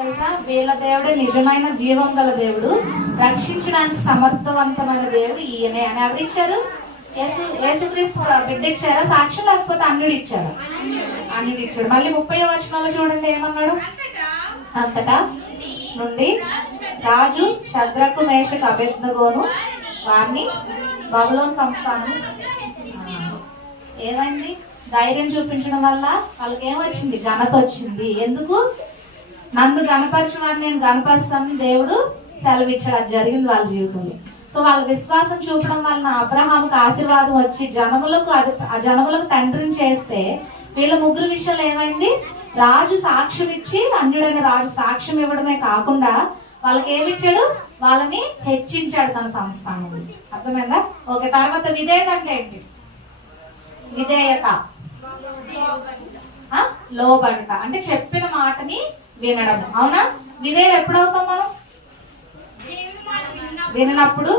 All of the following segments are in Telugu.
తెలుసా? వీళ్ళ దేవుడే నిజమైన జీవం గల దేవుడు, రక్షించడానికి సమర్థవంతమైన దేవుడు ఈయనే అని ఎవరిచ్చారు? యేసుక్రీస్తు బిడ్డ ఇచ్చారా సాక్ష్యం, లేకపోతే అన్యుడు ఇచ్చారా? అన్యుడు ఇచ్చాడు. మళ్ళీ 30వ వచనంలో చూడండి ఏమన్నాడు? అంతటా నుండి రాజు శద్రకు మేషకు అబేద్నెగోను వారిని బబులోను సంస్థానం. ఏమైంది? ధైర్యం చూపించడం వల్ల వాళ్ళకి ఏమొచ్చింది? ఘనత వచ్చింది. ఎందుకు? నన్ను గణపరిచి వారిని నేను గణపరుస్తానని దేవుడు సెలవిచ్చాడు. అది జరిగింది వాళ్ళ జీవితంలో. సో వాళ్ళ విశ్వాసం చూపడం వలన అబ్రహాముకు ఆశీర్వాదం వచ్చి ఆ జనములకు తండ్రిని చేస్తే వీళ్ళ ముగ్గురు విషయంలో ఏమైంది? రాజు సాక్ష్యం ఇచ్చి, అన్యుడైన రాజు సాక్ష్యం ఇవ్వడమే కాకుండా వాళ్ళకి ఏమిచ్చాడు? వాళ్ళని హెచ్చించాడు తన సంస్థానం. అర్థమైందా? ఓకే. తర్వాత విధేయత అంటే ఏంటి? విధేయత లోబడుట అంటే చెప్పిన మాటని వినడం. అవునా? విధేయులు ఎప్పుడవుతాం మనం? వినప్పుడు.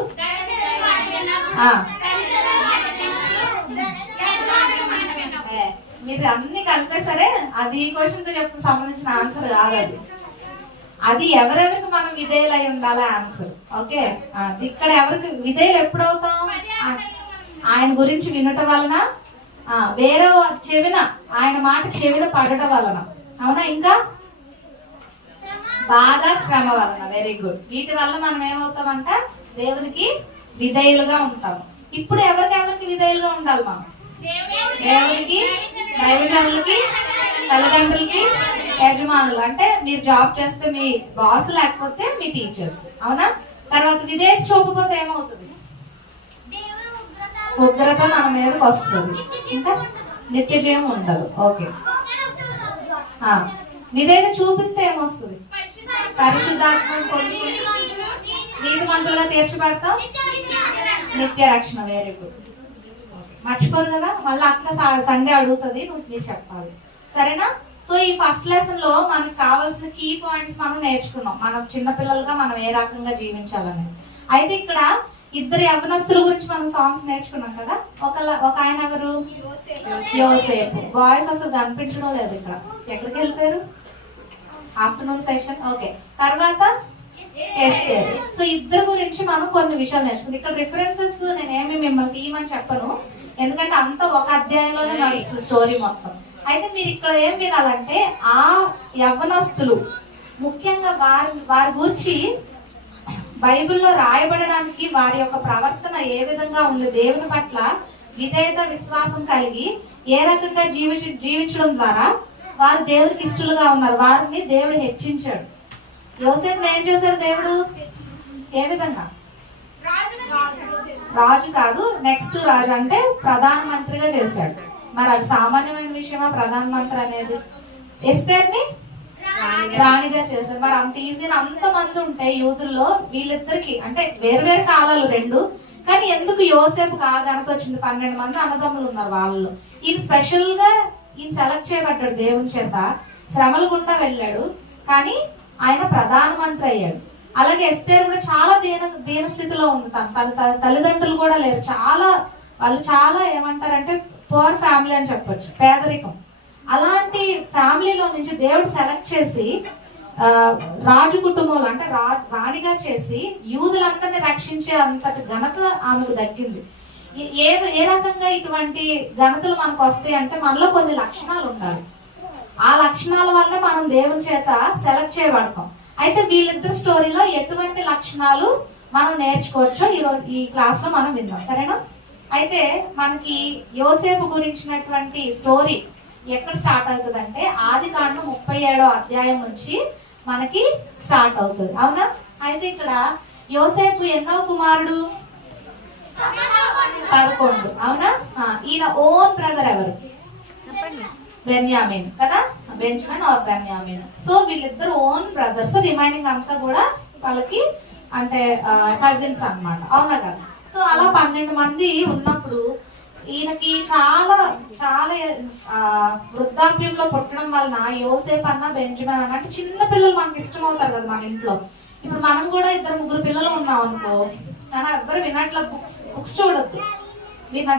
మీరు అన్ని కలిపే సరే అది క్వశ్చన్ తో చెప్పిన సంబంధించిన ఆన్సర్ కాదు అది. అది ఎవరెవరికి మనం విధేయులై ఉండాలి ఆన్సర్. ఓకే. ఇక్కడ ఎవరికి విధేయులు ఎప్పుడవుతాం? ఆయన గురించి వినటం వలన, వేరే చెవిన ఆయన మాట చెవిన పడటం వలన. అవునా? ఇంకా బాధ, శ్రమ వలన. Very good. వీటి వల్ల మనం ఏమవుతామంట? దేవునికి విధేయులుగా ఉంటాము. ఇప్పుడు ఎవరికి విధేయులుగా ఉండాలి మనం? దేవునికి, దైవజనులకి, తల్లిదండ్రులకి, యజమానులు. అంటే మీరు జాబ్ చేస్తే మీ బాస్, లేకపోతే మీ టీచర్స్. అవునా? తర్వాత విధేయత చూపకపోతే ఏమవుతుంది? ఉగ్రత మన మీదకి వస్తుంది. ఇంకా నిత్య జీవం ఉండదు. ఓకే. విధేయత చూపిస్తే ఏమొస్తుంది? పరిశుద్ధాత్మ పొంది నీతిమంతులుగా తీర్చబడతాం, నిత్య రక్షణ. Very good. మర్చిపోరు కదా? మళ్ళీ అక్క సండే అడుగుతుంది, నువ్వు చెప్పాలి. సరేనా? సో ఈ ఫస్ట్ లెసన్ లో మనకు కావాల్సిన కీ పాయింట్స్ మనం నేర్చుకున్నాం. మనం చిన్నపిల్లలుగా మనం ఏ రకంగా జీవించాలని. అయితే ఇక్కడ ఇద్దరు యవనస్తుల గురించి మనం సాంగ్స్ నేర్చుకున్నాం కదా. ఒక ఆయన ఎవరు? యోసేపు. బాయ్స్ అసలు కనిపించడం లేదు ఇక్కడ. ఎక్కడికి వెళ్ళిపోయారు? Afternoon session. ఓకే. తర్వాత ఎస్తేర్. సో ఇద్దరు గురించి మనం కొన్ని విషయాలు నేర్చుకుంది. ఇక్కడ రిఫరెన్సెస్ నేనేమి మిమ్మల్ని తీయమని చెప్పను, ఎందుకంటే అంత ఒక అధ్యాయంలోనే నడుస్తుంది స్టోరీ మొత్తం. అయితే మీరు ఇక్కడ ఏం వినాలంటే, ఆ యవ్వనస్తులు ముఖ్యంగా వారి గురించి బైబిల్లో రాయబడడానికి వారి యొక్క ప్రవర్తన ఏ విధంగా ఉంది, దేవుని పట్ల విధేయత, విశ్వాసం కలిగి ఏ రకంగా జీవించడం ద్వారా వారు దేవునికి ఇష్టలుగా ఉన్నారు. వారిని దేవుడు హెచ్చించాడు. యోసేపుని ఏం చేశాడు దేవుడు? ఏ విధంగా? రాజు కాదు, నెక్స్ట్ రాజు అంటే ప్రధానమంత్రిగా చేశాడు. మరి అది సామాన్యమైన విషయమా ప్రధానమంత్రి అనేది? ఎస్తేర్ని రాణిగా చేశారు. మరి అంత ఈజీగా అంత మంది ఉంటే యూదుల్లో వీళ్ళిద్దరికి, అంటే వేరు కాలాలు రెండు, కానీ ఎందుకు యోసేపు ఘనత వచ్చింది? 12 మంది అన్నదమ్ములు ఉన్నారు వాళ్ళలో. ఈయన స్పెషల్ గా ఈయన సెలెక్ట్ చేయబడ్డాడు దేవుని చేత. శ్రమలు గుండా వెళ్ళాడు, కానీ ఆయన ప్రధానమంత్రి అయ్యాడు. అలాగే ఎస్తేర్ కూడా చాలా దీన స్థితిలో ఉంది. తన తల్లిదండ్రులు కూడా లేరు. వాళ్ళు చాలా ఏమంటారంటే పూర్ ఫ్యామిలీ అని చెప్పొచ్చు, పేదరికం. అలాంటి ఫ్యామిలీలో నుంచి దేవుడు సెలెక్ట్ చేసి రాజు కుటుంబంలో అంటే రాణిగా చేసి యూదులందరినీ రక్షించే అంతటి ఘనత ఆమెకు దక్కింది. ఏ రకంగా ఇటువంటి ఘనతలు మనకు వస్తాయి అంటే, మనలో కొన్ని లక్షణాలు ఉండాలి. ఆ లక్షణాల వల్ల మనం దేవుని చేత సెలెక్ట్ చేయబడతాం. అయితే వీళ్ళిద్దరు స్టోరీలో ఎటువంటి లక్షణాలు మనం నేర్చుకోవచ్చో ఈ క్లాస్ లో మనం విందాం. సరేనా? అయితే మనకి యోసేపు గురించినటువంటి స్టోరీ ఎక్కడ స్టార్ట్ అవుతుంది అంటే, ఆదికాండం 37వ అధ్యాయం నుంచి మనకి స్టార్ట్ అవుతుంది. అవునా? అయితే ఇక్కడ యోసేపు ఎన్నో కుమారుడు? 11. అవునా? ఈయన ఓన్ బ్రదర్ ఎవరు? బెన్యామిన్ కదా, బెంజమిన్ ఆర్ బెన్యామిన్. సో వీళ్ళిద్దరు ఓన్ బ్రదర్స్. రిమైనింగ్ అంతా కూడా వాళ్ళకి అంటే కజిన్స్ అన్నమాట. అవునా కదా? సో అలా 12 మంది ఉన్నప్పుడు ఈయనకి చాలా చాలా వృద్ధాప్యంలో పుట్టడం వలన యోసేపు అన్న, బెంజమిన్ అన్న అంటే చిన్న పిల్లలు మనకి ఇష్టం అవుతారు కదా మన ఇంట్లో. ఇప్పుడు మనం కూడా 2-3 పిల్లలు ఉన్నాం అనుకో, ఎవ్వరు వినట్ల బుక్స్ చూడొద్దు,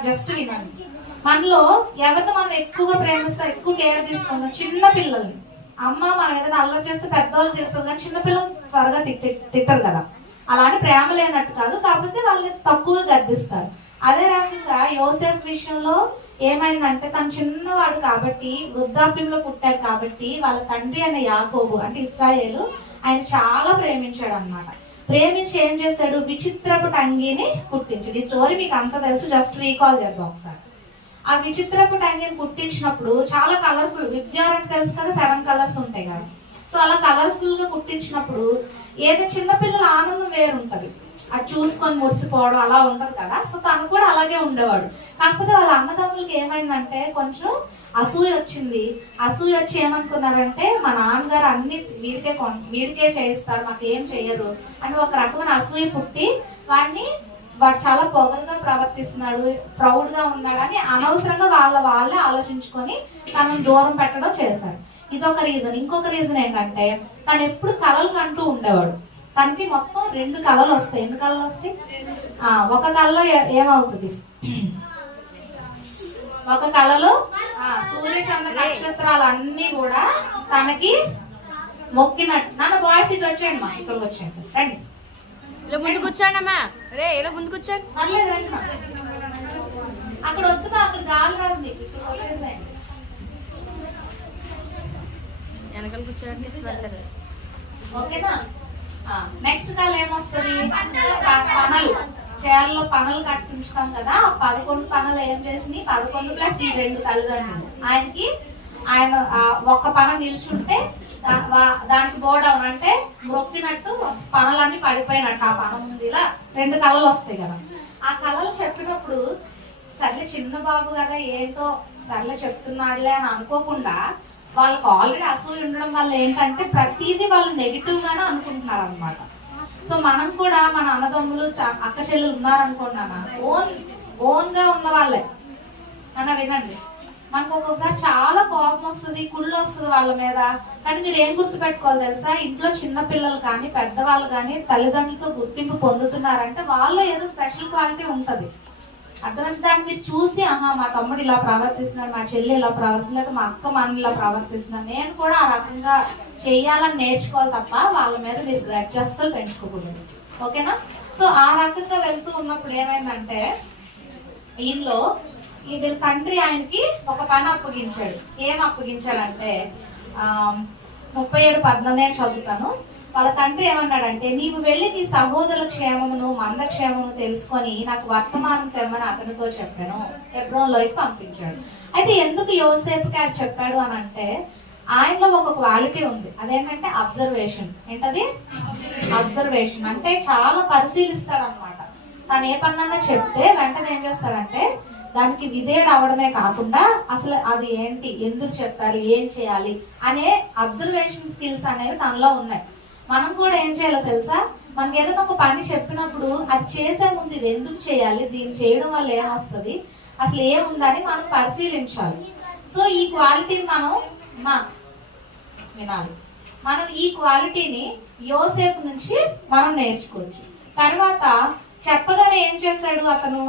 జస్ట్ వినండి. మనలో ఎవరిని మనం ఎక్కువగా ప్రేమిస్తాం, ఎక్కువ కేర్ తీసుకుంటాం? చిన్న పిల్లల్ని. అమ్మ మనం ఏదైనా అల్లరి చేస్తే పెద్దవాళ్ళు తిడుతుంది కానీ చిన్నపిల్లలు త్వరగా తిట్టరు కదా. అలా అని ప్రేమ లేనట్టు కాదు, కాకపోతే వాళ్ళని తక్కువ గద్దిస్తారు. అదే రకంగా యోసేపు విషయంలో ఏమైందంటే తను చిన్నవాడు కాబట్టి, వృద్ధాప్యంలో పుట్టాడు కాబట్టి వాళ్ళ తండ్రి అనే యాకోబు అంటే ఇశ్రాయేలు ఆయన చాలా ప్రేమించాడు అనమాట. ప్రేమించి ఏం చేశాడు, విచిత్రపు టంగిని పుట్టించాడు. ఈ స్టోరీ మీకు అంత తెలుసు, జస్ట్ రీకాల్ చేద్దాం ఒకసారి. ఆ విచిత్రపు టంగిని పుట్టించినప్పుడు చాలా కలర్ఫుల్, విబ్జిఆర్ అంటే తెలుసు కదా, 7 కలర్స్ ఉంటాయి కదా. సో అలా కలర్ఫుల్ గా పుట్టించినప్పుడు ఏదో చిన్నపిల్లల ఆనందం వేరుంటది, అది చూసుకొని మురిసిపోవడం అలా ఉంటది కదా. సో తను కూడా అలాగే ఉండేవాడు. కాకపోతే వాళ్ళ అన్నదమ్ములకి ఏమైందంటే కొంచెం అసూయ వచ్చింది. అసూయ వచ్చి ఏమనుకున్నారంటే మా నాన్నగారు అన్ని వీడికే చేయిస్తారు, మాకు ఏం చెయ్యరు అని ఒక రకమైన అసూయ పుట్టి వాడు చాలా పొగరుగా ప్రవర్తిస్తున్నాడు, ప్రౌడ్ గా ఉన్నాడు అని అనవసరంగా వాళ్ళే ఆలోచించుకొని తనను దూరం పెట్టడం చేశాడు. ఇదొక రీజన్. ఇంకొక రీజన్ ఏంటంటే తను ఎప్పుడు కలలు కంటూ ఉండేవాడు. తనకి మొత్తం 2 కళలు వస్తాయి. ఎన్ని కళలు వస్తాయి? ఒక కళలో ఏమవుతుంది, ఒక కళలో సూర్యచంద్ర నక్షత్రాలు అన్ని కూడా తనకి మొక్కినట్టు. నన్ను బాయ్స్ ఇటు వచ్చేయండి, మా ఇక్కడికి వచ్చేయండి, రండి. ఇలా ముందుకు వచ్చానమ్మా, రే ఇలా ముందుకు వచ్చాను. పర్లేదు రండి, అక్కడ వద్దు, అక్కడ గాలి రాదు మీకు, ఇక్కడ వచ్చేసేయండి. వెనకాల కూర్చోండి, ఓకేనా? నెక్స్ట్ కాల్ ఏమొస్తుంది, పనలు. చేయాలలో పనులు కట్టించుతాం కదా, 11 పనులు ఏం చేసినాయి, 11 ప్లస్ ఈ 2 తల్లిదండ్రులు. ఆయన ఒక్క పన నిల్చుంటే దానికి బోడౌన్ అంటే మొక్కినట్టు పనులన్నీ పడిపోయినట్టు. ఆ పన ముందు ఇలా 2 కళలు వస్తాయి కదా. ఆ కళలు చెప్పినప్పుడు సర్లే చిన్న బాబు కదా ఏంటో సర్లే చెప్తున్నాడులే అని అనుకోకుండా వాళ్ళకి ఆల్రెడీ అసూయ ఉండడం వల్ల ఏంటంటే ప్రతిదీ వాళ్ళు నెగిటివ్ గానే అనుకుంటున్నారు అనమాట. సో మనం కూడా మన అన్నదమ్ములు అక్క చెల్లెలు ఉన్నారనుకున్నానా, ఓన్ గా ఉన్న వాళ్ళే అన్న వినండి, మనకు ఒక్కొక్కసారి చాలా కోపం వస్తుంది, కుళ్ళు వస్తుంది వాళ్ళ మీద. కానీ మీరు ఏం గుర్తు పెట్టుకోవాలి తెలుసా, ఇంట్లో చిన్న పిల్లలు కానీ పెద్దవాళ్ళు కానీ తల్లిదండ్రులతో గుర్తింపు పొందుతున్నారంటే వాళ్ళు ఏదో స్పెషల్ క్వాలిటీ ఉంటది. అర్థమైతే దాన్ని మీరు చూసి ఆహా మా తమ్ముడు ఇలా ప్రవర్తిస్తున్నాడు, మా చెల్లి ఇలా ప్రవర్తిస్తుంది, మా అక్క మన ఇలా ప్రవర్తిస్తున్నాడు, నేను కూడా ఆ రకంగా చెయ్యాలని నేర్చుకోవాలి తప్ప వాళ్ళ మీద మీరు గ్రడ్జ్ అస్సలు పెంచుకోకూడదు. ఓకేనా? సో ఆ రకంగా వెళ్తూ ఉన్నప్పుడు ఏమైందంటే ఈయనలో వీళ్ళ తండ్రి ఆయనకి ఒక పని అప్పగించాడు. ఏం అప్పగించాడంటే 37:14 నేను చదువుతాను. వాళ్ళ తండ్రి ఏమన్నాడంటే, నీవు వెళ్ళి నీ సహోదరుల క్షేమమును మందక్షేమమును తెలుసుకొని నాకు వర్తమానం తెమ్మని అతనితో చెప్పాను. హెబ్రోన్లోకి పంపించాడు. అయితే ఎందుకు యోసేపుకి అది చెప్పాడు అని అంటే ఆయనలో ఒక క్వాలిటీ ఉంది, అదేంటంటే అబ్జర్వేషన్. ఏంటది? అబ్జర్వేషన్ అంటే చాలా పరిశీలిస్తాడు అనమాట. తను ఏ పన్నన్నా చెప్తే వెంటనే ఏం చేస్తాడంటే దానికి విధేయుడు అవడమే కాకుండా అసలు అది ఏంటి, ఎందుకు చెప్పారు, ఏం చేయాలి అనే అబ్జర్వేషన్ స్కిల్స్ అనేవి తనలో ఉన్నాయి. మనం కూడా ఏం చేయాలో తెలుసా, మనకి ఏదైనా ఒక పని చెప్పినప్పుడు అది చేసే ముందు ఇది ఎందుకు చేయాలి, దీన్ని చేయడం వల్ల ఏమొస్తుంది, అసలు ఏముందని మనం పరిశీలించాలి. సో ఈ క్వాలిటీని మనం వినాలి. మనం ఈ క్వాలిటీని యోసేపు నుంచి మనం నేర్చుకోవచ్చు. తర్వాత చెప్పగానే ఏం చేశాడు అతను,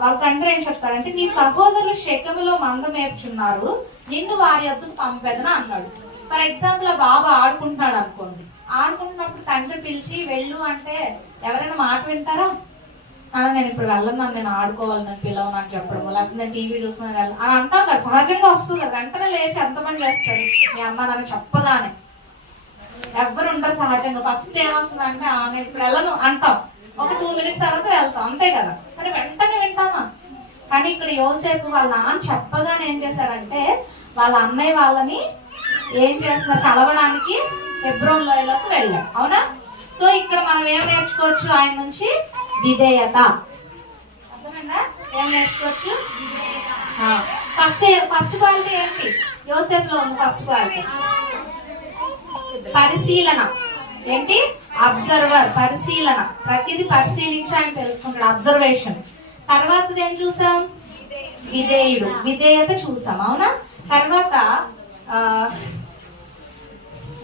వాళ్ళ తండ్రి ఏం చెప్తాడంటే, నీ సహోదరులు శెకెములో మంద మేపుచున్నారు, నిన్ను వారి వద్దకు పంపేదని అన్నాడు. ఫర్ ఎగ్జాంపుల్ ఆ బాబు ఆడుకుంటున్నాడు అనుకోండి, ఆడుకుంటున్నప్పుడు తండ్రి పిలిచి వెళ్ళు అంటే ఎవరైనా మాట వింటారా? నేను ఇప్పుడు వెళ్ళను, నేను ఆడుకోవాలి, నేను పిలవను అని చెప్పడం, లేకపోతే నేను టీవీ చూసుకుని వెళ్ళను అని అంటాం కదా, సహజంగా వస్తుంది. వెంటనే లేచి ఎంతమంది చేస్తారు, మీ అమ్మ నన్ను చెప్పగానే ఎవ్వరు ఉంటారు సహజంగా. ఫస్ట్ ఏమొస్తుంది అంటే నేను ఇప్పుడు వెళ్ళను అంటాం, ఒక 2 మినిట్స్ తర్వాత వెళ్తాం, అంతే కదా. కానీ వెంటనే వింటామా? కానీ ఇక్కడ యోసేపు వాళ్ళ నాన్న చెప్పగానే ఏం చేశాడంటే వాళ్ళ అన్నయ్య వాళ్ళని ఏం చేస్తున్నారు కలవడానికి హెబ్రోన్ లోయలోకి వెళ్ళాడు. అవునా? సో ఇక్కడ మనం ఏం నేర్చుకోవచ్చు ఆయన నుంచి? విధేయత. అర్థమైందా? ఏం నేర్చుకోవచ్చు? ఫస్ట్ క్వాలిటీ ఏంటి యోసేపులో ఉన్న? ఫస్ట్ క్వాలిటీ పరిశీలన. ఏంటి? అబ్జర్వర్, పరిశీలన. ప్రతిదీ పరిశీలించాలని తెలుసుకుంటాడు, అబ్జర్వేషన్. తర్వాతది ఏం చూసాం? విధేయుడు, విధేయత చూసాం. అవునా? తర్వాత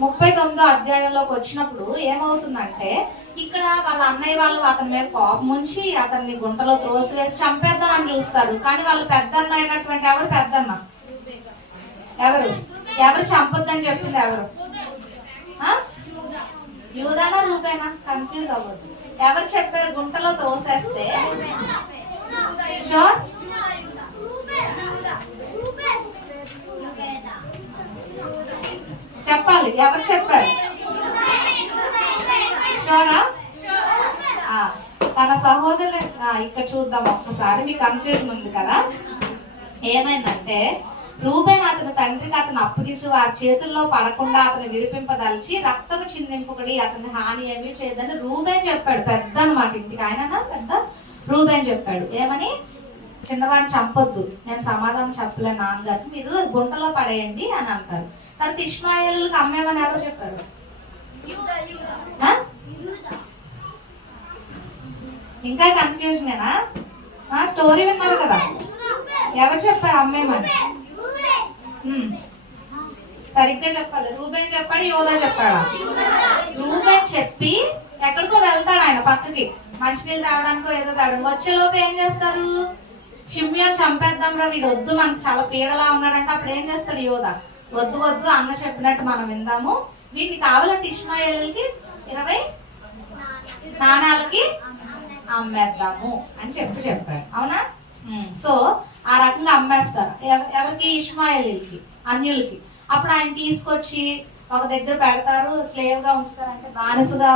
39వ అధ్యాయంలోకి వచ్చినప్పుడు ఏమవుతుందంటే ఇక్కడ వాళ్ళ అన్నయ్య వాళ్ళు అతని మీద కోపం ఉంచి అతన్ని గుంటలో త్రోసివేసి చంపేద్దామని చూస్తారు. కానీ వాళ్ళు పెద్దన్న అయినటువంటి ఎవరు? పెద్దన్న ఎవరు? ఎవరు చంపొద్దని చెప్తుంది ఎవరు? యూదానా రూపేనా? కన్ఫ్యూజ్ అవ్వద్దు. ఎవరు చెప్పారు గుంటలో త్రోసేస్తే? షూర్? చెప్పాలి, ఎవరు చెప్పారు? షూరా? తన సహోదరులు ఇక్కడ చూద్దాం ఒక్కసారి. మీకు కన్ఫ్యూజన్ ఉంది కదా. ఏమైందంటే రూబేన్ అతని తండ్రికి అతను అప్పగించి వారి చేతుల్లో పడకుండా అతను విడిపింపదలిచి రక్తము చిందింపుకడి అతని హాని ఏమీ చేయదని రూబేన్ చెప్పాడు. పెద్ద అన్నమాట ఇంటికి ఆయన పెద్ద. రూబేన్ చెప్పాడు ఏమని? చిన్నవాడిని చంపొద్దు, నేను సమాధానం చెప్పలేను నాన్నగారికి, మీరు గుంటలో పడేయండి అని అంటారు. తర్వాత ఇష్మాయేలుకి అమ్మేమని ఎవరు చెప్పారు? ఇంకా కన్ఫ్యూజనేనా? స్టోరీ విన్నారు కదా. ఎవరు చెప్పారు అమ్మేమని? సరిగ్గా చెప్పాలి. రూబేన్ చెప్పాడు, యోధా చెప్పాడా? రూబేన్ చెప్పి ఎక్కడికో వెళ్తాడు ఆయన పక్కకి, మంచినీళ్ళు తాగడానికో ఏదో తాగడం. వచ్చేలోపు ఏం చేస్తారు? షిమ్యోన్ చంపేద్దాం రా, వీడు వద్దు, మనకు చాలా పీడలా ఉన్నాడంటే అప్పుడు ఏం చేస్తాడు యోధా? వద్దు వద్దు, అన్న చెప్పినట్టు మనం విందాము, వీటిని కావాలంటే ఇష్మాయేలుకి 20 నాణాలకి అమ్మేద్దాము అని చెప్పారు. అవునా? సో ఆ రకంగా అమ్మేస్తారు. ఎవరికి? ఇష్మాయేలీలకి, అన్యులకి. అప్పుడు ఆయన తీసుకొచ్చి ఒక దగ్గర పెడతారు, స్లేవ్ గా ఉంచుతారు. అంటే బానిసగా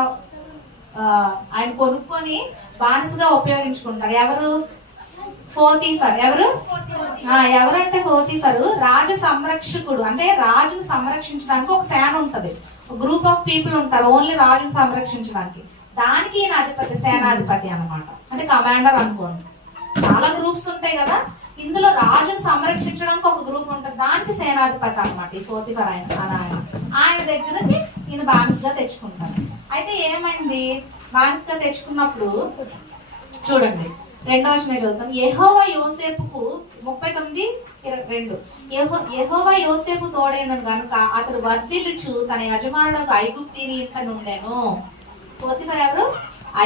ఆయన కొనుక్కొని బానిసగా ఉపయోగించుకుంటారు. ఎవరు? పోతీఫర్. ఎవరంటే పోతీఫరు రాజు సంరక్షకుడు. అంటే రాజును సంరక్షించడానికి ఒక సేన ఉంటది, ఒక గ్రూప్ ఆఫ్ పీపుల్ ఉంటారు ఓన్లీ రాజును సంరక్షించడానికి. దానికి ఈయన అధిపతి, సేనాధిపతి అన్నమాట. అంటే కమాండర్ అనుకోండి. చాలా గ్రూప్స్ ఉంటాయి కదా, ఇందులో రాజును సంరక్షించడానికి ఒక గ్రూప్ ఉంటుంది, దానికి సేనాధిపతి అన్నమాట ఈ పోతీఫర్. ఆయన దగ్గరకి ఈయన బానిసగా తెచ్చుకుంటారు. అయితే ఏమైంది? బానిసగా తెచ్చుకున్నప్పుడు చూడండి, 2వ వచనం చదువుతాం. యెహోవా యోసేపుకు 39:2 యెహోవా యోసేపు తోడైనను గనుక అతడు వర్ధిల్లుచు తన యజమానుడు ఐగుప్తీయుని ఇంట నుండెను. పోతీఫర్ ఎవరు?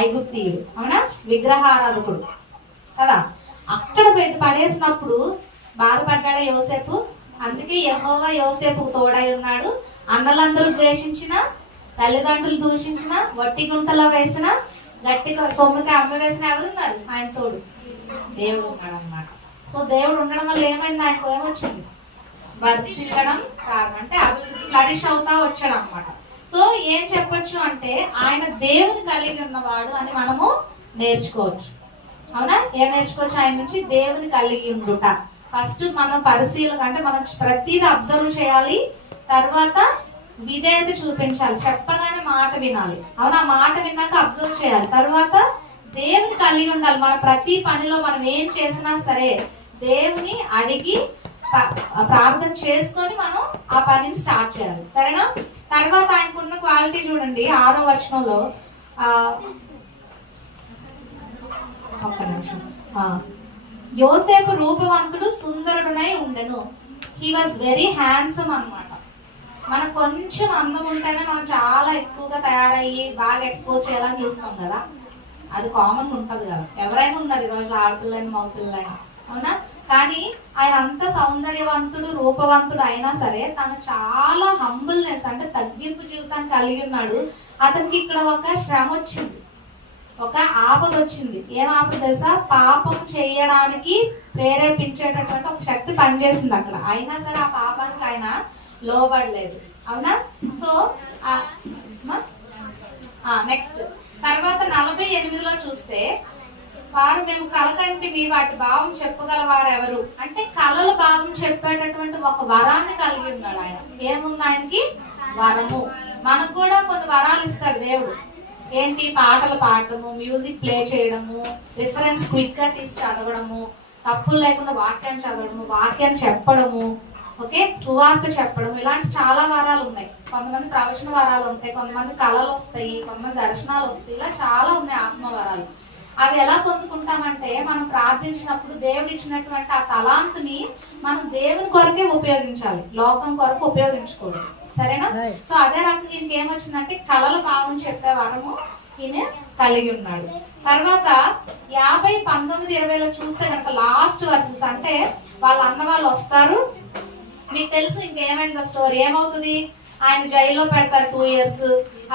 ఐగుప్తీయుడు. అవునా? విగ్రహారాధకుడు కదా. అక్కడ పెట్టి పడేసినప్పుడు బాధపడ్డాడా యోసేపు? అందుకే యెహోవా యోసేపుకు తోడై ఉన్నాడు. అన్నలందరూ ద్వేషించిన, తల్లిదండ్రులు దూషించిన, వట్టి గుంటలో వేసిన, గట్టిగా సొమ్ముకి అమ్మ వేసిన ఎవరున్నారు? ఆయన తోడు దేవుడు ఉన్నాడు అన్నమాట. సో దేవుడు ఉండడం వల్ల ఏమైంది? ఆయనకు ఏమొచ్చింది? వర్ధిల్లడం కారణం. అంటే అభివృద్ధి, ఫ్లరిష్ అవుతా వచ్చాడు అన్నమాట. సో ఏం చెప్పొచ్చు అంటే ఆయన దేవుని కలిగి ఉన్నవాడు అని మనము నేర్చుకోవచ్చు. అవునా? ఏం నేర్చుకోవచ్చు ఆయన నుంచి? దేవుని కలిగి ఉండుట. ఫస్ట్ మనం పరిశీలన అంటే మనం ప్రతిదీ అబ్జర్వ్ చేయాలి, తర్వాత విధేయత చూపించాలి, చెప్పగానే మాట వినాలి. అవునా? మాట విన్నాక అబ్జర్వ్ చేయాలి, తర్వాత దేవుని కలిగి ఉండాలి. మన ప్రతి పనిలో మనం ఏం చేసినా సరే దేవుని అడిగి ప్రార్థన చేసుకొని మనం ఆ పనిని స్టార్ట్ చేయాలి. సరేనా? తర్వాత ఆయనకున్న క్వాలిటీ చూడండి 6వ వచనంలో. ఒక్క నిమిషం. యోసేపు రూపవంతుడు సుందరుడునై ఉండెను. హీ వాజ్ వెరీ హ్యాండ్సమ్ అన్నమాట. మనకు కొంచెం అందం ఉంటేనే మనం చాలా ఎక్కువగా తయారయ్యి బాగా ఎక్స్పోజ్ చేయాలని చూస్తాం కదా. అది కామన్ ఉంటది కదా, ఎవరైనా ఉన్నారు ఈరోజు, ఆడపిల్లని మగపిల్లైనా. అవునా? కానీ ఆయన అంత సౌందర్యవంతుడు, రూపవంతుడు అయినా సరే తను చాలా హంబుల్నెస్ అంటే తగ్గింపు జీవితాన్ని కలిగి ఉన్నాడు. అతనికి ఇక్కడ ఒక శ్రమ వచ్చింది, ఒక ఆపద వచ్చింది. ఏం ఆపద తెలుసా? పాపం చేయడానికి ప్రేరేపించేటటువంటి ఒక శక్తి పనిచేసింది అక్కడ. అయినా సరే ఆ పాపానికి ఆయన లోబడలేదు. అవునా? సో నెక్స్ట్ తర్వాత 48లో చూస్తే, వారు మేము కలకంటివి వాటి భావం చెప్పగల వారు ఎవరు అంటే కళల భావం చెప్పేటటువంటి ఒక వరాన్ని కలిగి ఉన్నాడు ఆయన. ఏముంది ఆయనకి? వరము. మనకు కూడా కొన్ని వరాలు ఇస్తాడు దేవుడు. ఏంటి? పాటలు పాడటము, మ్యూజిక్ ప్లే చేయడము, రిఫరెన్స్ క్విక్ గా తీసి చదవడము, తప్పులు లేకుండా వాక్యాన్ని చదవడము, వాక్యాన్ని చెప్పడము, ఓకే, సువార్త చెప్పడం, ఇలాంటి చాలా వరాలు ఉన్నాయి. కొంతమంది ప్రవచన వరాలు ఉంటాయి, కొంతమంది కళలు వస్తాయి, కొంతమంది దర్శనాలు వస్తాయి, ఇలా చాలా ఉన్నాయి ఆత్మ వరాలు. అవి ఎలా పొందుకుంటామంటే మనం ప్రార్థించినప్పుడు దేవుడు ఇచ్చినటువంటి ఆ తలాంతుని మనం దేవుని కొరకే ఉపయోగించాలి, లోకం కొరకు ఉపయోగించుకోవాలి. సరేనా? సో అదే రకంగా ఇంకేమొచ్చిందంటే కళల భావం చెప్పే వరము ఈయన కలిగి ఉన్నాడు. తర్వాత 50, 19, 20లో చూస్తే కనుక లాస్ట్ వర్సెస్ అంటే వాళ్ళ అన్న వాళ్ళు వస్తారు, మీకు తెలుసు ఇంకేమైంది స్టోరీ ఏమవుతుంది, ఆయన జైల్లో పెడతారు 2 years.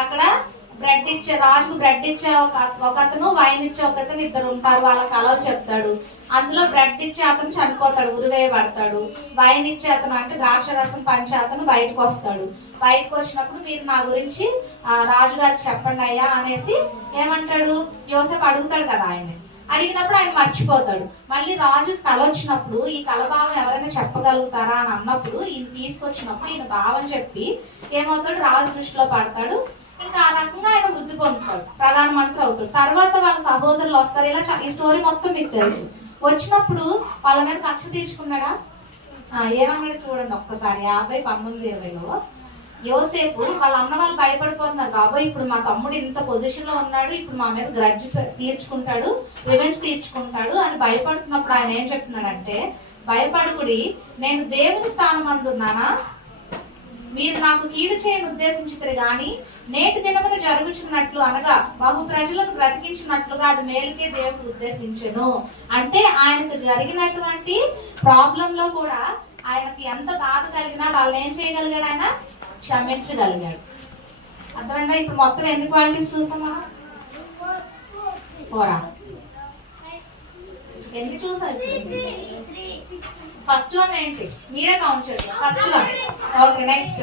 అక్కడ బ్రెడ్ ఇచ్చే రాజుకు బ్రెడ్ ఇచ్చే ఒక అతను, వైన్ ఇచ్చే ఒక అతను, ఇద్దరు ఉంటారు. వాళ్ళ కలలు చెప్తాడు. అందులో బ్రెడ్ ఇచ్చే అతను చనిపోతాడు, ఉరివేయబడతాడు. వైన్ ఇచ్చే అతను అంటే ద్రాక్ష రసం పంచే అతను బయటకు వస్తాడు. బయటకు వచ్చినప్పుడు మీరు నా గురించి రాజుగారికి చెప్పండి అయ్యా అనేసి ఏమంటాడు, యోసేపు అడుగుతాడు కదా ఆయన్ని. అడిగినప్పుడు ఆయన మర్చిపోతాడు. మళ్ళీ రాజు కల వచ్చినప్పుడు ఈ కలభావం ఎవరైనా చెప్పగలుగుతారా అని అన్నప్పుడు ఈయన తీసుకొచ్చినప్పుడు ఈయన భావం చెప్పి ఏమవుతాడు, రాజు దృష్టిలో పడతాడు. ఇంకా ఆ రకంగా ఆయన వృద్ధి పొందుతాడు, ప్రధానమంత్రి అవుతాడు. తర్వాత వాళ్ళ సహోదరులు వస్తారు. ఇలా ఈ స్టోరీ మొత్తం మీకు తెలుసు. వచ్చినప్పుడు వాళ్ళ మీద కక్ష తీర్చుకున్నాడా? ఏమన్నాడు చూడండి ఒక్కసారి. 50, 19, 20లో యోసేపు వాళ్ళ అన్న వాళ్ళు భయపడిపోతున్నారు. బాబోయ్ ఇప్పుడు మా తమ్ముడు ఇంత పొజిషన్ లో ఉన్నాడు, ఇప్పుడు మా మీద గ్రడ్జ్ తీర్చుకుంటాడు, రివెంజ్ తీర్చుకుంటాడు అని భయపడుతున్నప్పుడు ఆయన ఏం చెప్తున్నాడంటే, భయపడుకుడి, నేను దేవుని స్థానం అందున్నానా? మీరు నాకు కీడు చేయని ఉద్దేశించితే గాని నేటి దినమున జరుగుచున్నట్లు అనగా బహు ప్రజలను బ్రతికించినట్లుగా అది మేలుకే దేవుడు ఉద్దేశించెను. అంటే ఆయనకు జరిగినటువంటి ప్రాబ్లం లో కూడా ఆయనకి ఎంత బాధ కలిగినా వాళ్ళని ఏం చేయగలిగాడు, ఆయన క్షమించగలిగాడు. అర్థమైందా? ఇప్పుడు మొత్తం ఎన్ని క్వాలిటీస్ చూసామా? 4 ఎన్ని చూసారు? ఫస్ట్ వన్ ఏంటి, మీరే కౌంట్ చేస్తారు. First one okay. Next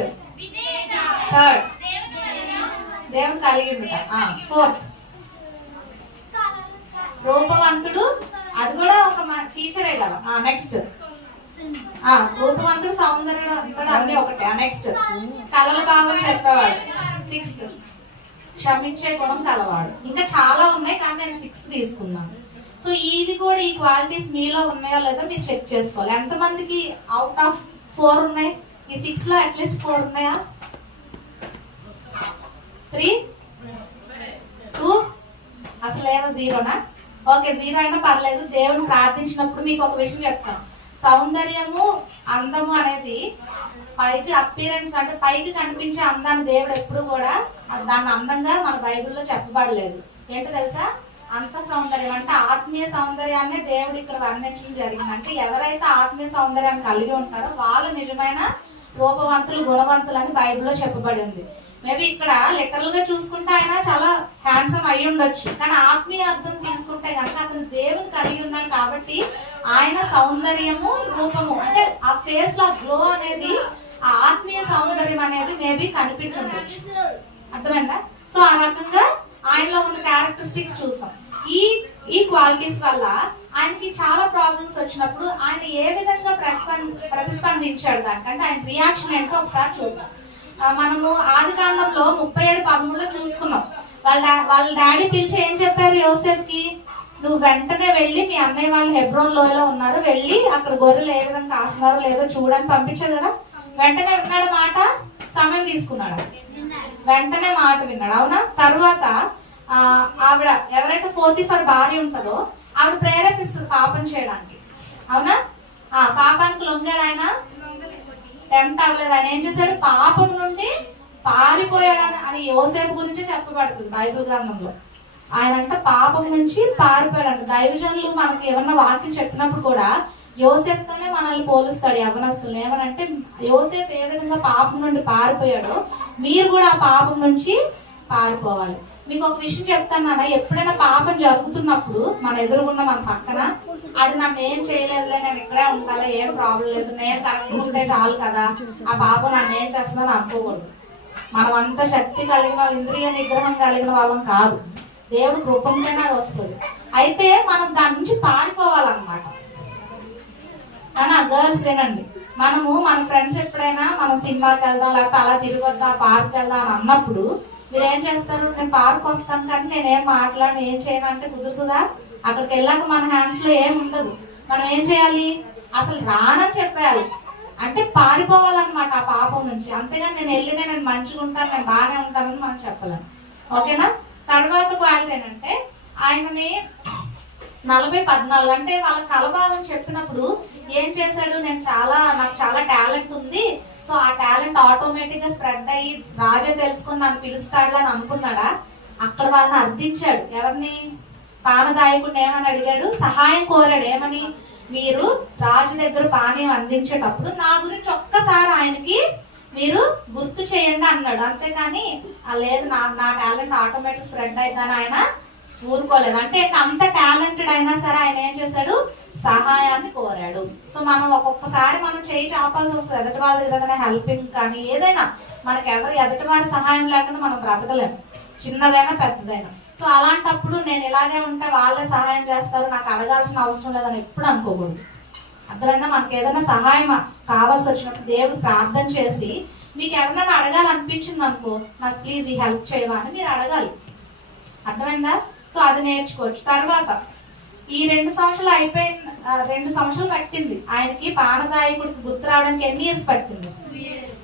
third దేవుడు కలిగి ఉంటా. 4th రూపవంతుడు, అది కూడా ఒక ఫీచరే కదా. నెక్స్ట్ రూపవంతుడు, సౌందర్యవంతుడు అన్ని ఒకటే. నెక్స్ట్ కళల భావం చెప్పేవాడు. 6th క్షమించే గుణం కలవాడు. ఇంకా చాలా ఉన్నాయి కానీ నేను 6 తీసుకున్నాను. సో ఇవి కూడా ఈ క్వాలిటీస్ మీలో ఉన్నాయో లేదో మీరు చెక్ చేసుకోవాలి. ఎంతమందికి అవుట్ ఆఫ్ 4 ఉన్నాయి? ఈ 6 లో అట్లీస్ట్ 4 ఉన్నాయా? 3, 2 అసలు ఏమో 0నా? ఓకే 0 అయినా పర్లేదు. దేవుని ప్రార్థించినప్పుడు మీకు ఒక విషయం చెప్తాను. సౌందర్యము, అందము అనేది పైకి అపీరెన్స్ అంటే పైకి కనిపించే అందాన్ని దేవుడు ఎప్పుడు కూడా దాన్ని అందంగా మన బైబిల్లో చెప్పబడలేదు. ఏంటో తెలుసా? అంత సౌందర్యం అంటే ఆత్మీయ సౌందర్యాన్ని దేవుడు ఇక్కడ వర్ణించడం జరిగింది. అంటే ఎవరైతే ఆత్మీయ సౌందర్యాన్ని కలిగి ఉంటారో వాళ్ళు నిజమైన రూపవంతులు, గుణవంతులు అని బైబిల్లో చెప్పబడి ఉంది. మేబీ ఇక్కడ లిటరల్ గా చూసుకుంటే ఆయన చాలా హ్యాండ్సమ్ అయి ఉండొచ్చు, కానీ ఆత్మీయ అర్థం తీసుకుంటే కనుక అతను దేవుని కలిగి ఉన్నాడు కాబట్టి ఆయన సౌందర్యము, రూపము అంటే ఆ ఫేస్ లో గ్లో అనేది, ఆ ఆత్మీయ సౌందర్యం అనేది మేబీ కనిపించుండొచ్చు. అర్థమైందా? సో ఆ రకంగా ఆయనలో ఉన్న క్యారెక్టరిస్టిక్స్ చూసాం. ఈ క్వాలిటీస్ వల్ల ఆయనకి చాలా ప్రాబ్లమ్స్ వచ్చినప్పుడు ఆయన ఏ విధంగా ప్రతిస్పందించాడు దానికంటే ఆయన రియాక్షన్ ఏంటో ఒకసారి చూద్దాం. మనము ఆదికాండంలో 37:13 చూసుకున్నాం. వాళ్ళ డాడీ పిలిచి ఏం చెప్పారు యోసేపుకి, నువ్వు వెంటనే వెళ్ళి మీ అన్నయ్య వాళ్ళు హెబ్రోన్ లోయలో ఉన్నారు, వెళ్ళి అక్కడ గొర్రెలు ఏ విధంగా కాస్తున్నారో లేదో చూడని పంపించారు కదా. వెంటనే విన్నాడు మాట, సమయం తీసుకున్నాడు, వెంటనే మాట విన్నాడు. అవునా? తర్వాత ఆవిడ ఎవరైతే పోతీఫర్ భార్య ఉంటుందో ఆవిడ ప్రేరేపిస్తుంది పాపం చేయడానికి. అవునా? పాపానికి లొంగాడు ఆయన, టెంప్ట్ అవ్వలేదు. ఆయన ఏం చేశాడు, పాపం నుండి పారిపోయాడు అని యోసేపు గురించి చెప్పబడుతుంది బైబిల్ గ్రంథంలో. ఆయన అంటే పాపం నుంచి పారిపోయాడు. దైవజనులు మనకి ఏమన్నా వాక్యం చెప్పినప్పుడు కూడా యోసేపుతోనే మనల్ని పోలుస్తాడు యవనస్తులు. ఏమనంటే యోసేపు ఏ విధంగా పాపం నుండి పారిపోయాడో మీరు కూడా ఆ పాపం నుంచి పారిపోవాలి. మీకు ఒక విషయం చెప్తాను నాన్న, ఎప్పుడైనా పాపం జరుగుతున్నప్పుడు మన ఎదురుగున్న మన పక్కన అది నన్ను ఏం చేయలేదులే, నేను ఇక్కడే ఉండాలి, ఏం ప్రాబ్లం లేదు, నేను కరెక్ట్ ఉంటే చాలు కదా, ఆ పాపం నన్ను ఏం చేస్తుందని అనుకోకూడదు. మనం అంత శక్తి కలిగిన వాళ్ళు, ఇంద్రియ నిగ్రహం కలిగిన వాళ్ళం కాదు. దేవుడు కృపంగానే అది వస్తుంది. అయితే మనం దాని నుంచి పారిపోవాలన్నమాట. అన్నా గర్ల్స్ వినండి, మనము మన ఫ్రెండ్స్ ఎప్పుడైనా మనం సినిమాకి వెళ్దాం లేకపోతే అలా తిరిగొద్దాం, పార్క్ వెళ్దాం అని అన్నప్పుడు మీరేం చేస్తారు, నేను పార్క్ వస్తాను కానీ నేనేం మాట్లాడి ఏం చేయను అంటే కుదురుతుందా? అక్కడికి వెళ్ళాక మన హ్యాండ్స్ లో ఏం ఉండదు. మనం ఏం చేయాలి, అసలు రానని చెప్పేయాలి. అంటే పారిపోవాలన్నమాట ఆ పాపం నుంచి. అంతేగాని నేను వెళ్ళినా నేను మంచిగా ఉంటాను, నేను బాగానే ఉంటానని మనం చెప్పలేము. ఓకేనా? తర్వాత క్వాలిటీ ఏంటంటే ఆయనని 40:14 అంటే వాళ్ళ కలభావం చెప్పినప్పుడు ఏం చేశాడు, నాకు చాలా టాలెంట్ ఉంది, సో ఆ టాలెంట్ ఆటోమేటిక్ గా స్ప్రెడ్ అయ్యి రాజే తెలుసుకుని నన్ను పిలుస్తాడు అని అనుకున్నాడా? అక్కడ వాళ్ళని అర్థించాడు. ఎవరిని? పానదాయకుడిని ఏమని అడిగాడు, సహాయం కోరాడు. ఏమని? మీరు రాజు దగ్గర పానీయం అందించేటప్పుడు నా గురించి ఒక్కసారి ఆయనకి మీరు గుర్తు చేయండి అన్నాడు. అంతేకాని లేదు నా టాలెంట్ ఆటోమేటిక్ స్ప్రెడ్ అవుతుందని ఆయన ఊరుకోలేదు. అంటే అంత టాలెంటెడ్ అయినా సరే ఆయన ఏం చేశాడు, సహాయాన్ని కోరాడు. సో మనం ఒక్కొక్కసారి మనం చేయి చాపాల్సి వస్తుంది. ఎదుటి వాళ్ళ దగ్గర ఏదైనా హెల్పింగ్ కానీ ఏదైనా మనకి ఎవరు ఎదుటి వారి సహాయం లేకుండా మనం బ్రతకలేము, చిన్నదైనా పెద్దదైనా. సో అలాంటప్పుడు నేను ఇలాగే ఉంటే వాళ్ళే సహాయం చేస్తారు, నాకు అడగాల్సిన అవసరం లేదని ఎప్పుడు అనుకోకూడదు. అర్థమైందా? మనకి ఏదైనా సహాయం కావాల్సి వచ్చినప్పుడు దేవుడు ప్రార్థన చేసి మీకు ఎవరైనా అడగాలనిపించింది అనుకో, నాకు ప్లీజ్ ఈ హెల్ప్ చేయవా అని మీరు అడగాలి. అర్థమైందా? సో అది నేర్చుకోవచ్చు. తర్వాత ఈ 2 సంవత్సరాలు అయిపోయింది, 2 సంవత్సరాలు పట్టింది ఆయనకి పానదాయకుడికి గుర్తు రావడానికి. ఎన్ని ఇయర్స్ పట్టింది?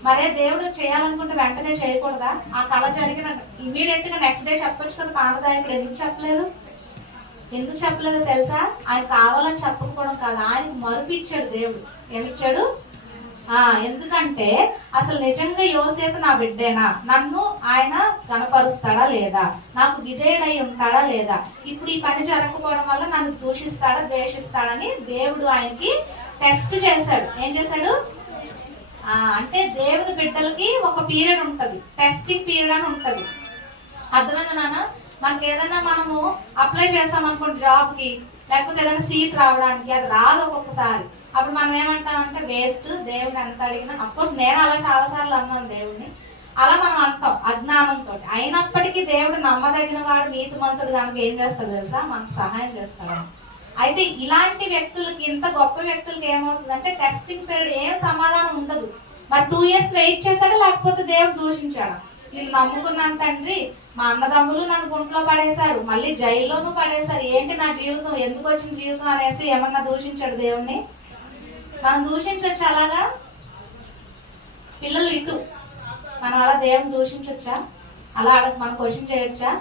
మరే దేవుడు చేయాలనుకుంటే వెంటనే చేయకూడదా? ఆ కళ జరిగిన ఇమీడియట్ గా నెక్స్ట్ డే చెప్పొచ్చు కదా. పానదాయకుడు ఎందుకు చెప్పలేదు తెలుసా? ఆయన కావాలని చెప్పకపోవడం కాదు, ఆయనకు మరుపిచ్చాడు దేవుడు. ఏమిచ్చాడు? ఎందుకంటే అసలు నిజంగా యోసేపు నా బిడ్డేనా, నన్ను ఆయన కనపరుస్తాడా లేదా, నాకు విధేయుడై ఉంటాడా లేదా, ఇప్పుడు ఈ పని జరగకపోవడం వల్ల నన్ను దూషిస్తాడా ద్వేషిస్తాడని దేవుడు ఆయనకి టెస్ట్ చేశాడు. ఏం చేశాడు? అంటే దేవుని బిడ్డలకి ఒక పీరియడ్ ఉంటది, టెస్టింగ్ పీరియడ్ అని ఉంటది. అర్థమైందా నాన్న? మనకి ఏదైనా మనము అప్లై చేస్తాం అనుకోండి జాబ్ కి, లేకపోతే ఏదైనా సీట్ రావడానికి, అది రాదు ఒక్కొక్కసారి. అప్పుడు మనం ఏమంటామంటే వేస్ట్, దేవుడిని ఎంత అడిగినా. అఫ్కోర్స్ నేను అలా చాలా సార్లు అన్నాను దేవుడిని, అలా మనం అంటాం అజ్ఞానంతో. అయినప్పటికీ దేవుడు నమ్మదగిన వాడు, నీతిమంతుడు కనుక ఏం చేస్తాడు తెలుసా, మనకు సహాయం చేస్తాడు. అయితే ఇలాంటి వ్యక్తులకి, ఇంత గొప్ప వ్యక్తులకి ఏమవుతుందంటే టెస్టింగ్ పీరియడ్ ఏం సమాధానం ఉండదు. మరి 2 years వెయిట్ చేశాడా, లేకపోతే దేవుడు దూషించాడా? నేను నమ్ముకున్నాను తండ్రి, మా అన్నదమ్ములు నన్ను గుంట్లో పడేశారు, మళ్ళీ జైల్లోనూ పడేశారు, ఏంటి నా జీవితం, ఎందుకు వచ్చిన జీవితం అనేసి ఏమన్నా దూషించాడు దేవుణ్ణి? మనం దూషించవచ్చు అలాగా? పిల్లలు ఇటు మనం అలా దేవుని దూషించవచ్చా? అలా మనం క్వశ్చన్ చేయొచ్చా?